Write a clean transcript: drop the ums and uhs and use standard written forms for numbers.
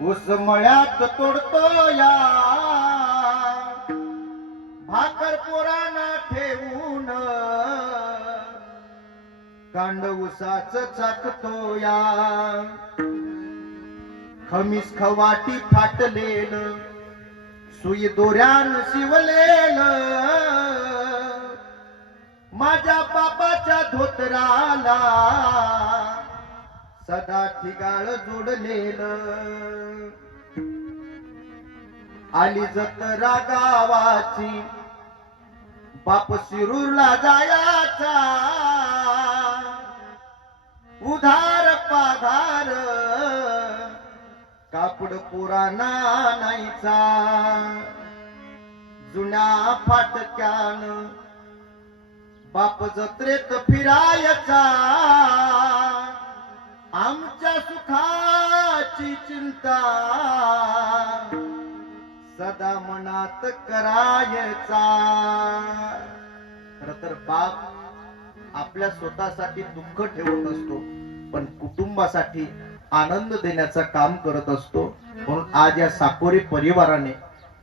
ऊस मळ्यात तोडतो या भाकर पोरांना ठेवून कांड ऊसाच चाकतो या खमीस खवाटी फाटलेल सुई दोऱ्यान शिवलेल माझ्या बापाच्या धोतराला सदा ठिगाळ जोडलेल आली जत्रा गावाची बाप शिरूरला जायाचा उधार पाधार कापड पुराणा नाहीचा जुन्या फाटक्यान बाप जत्रेत फिरायचा आमच्या सुखाची चिंता सदा मनात करायचा। खर तर बाप आपल्या स्वतःसाठी दुःख ठेवत असतो पण कुटुंबासाठी आनंद देण्याचं काम करत असतो। म्हणून आज या साकोरी परिवाराने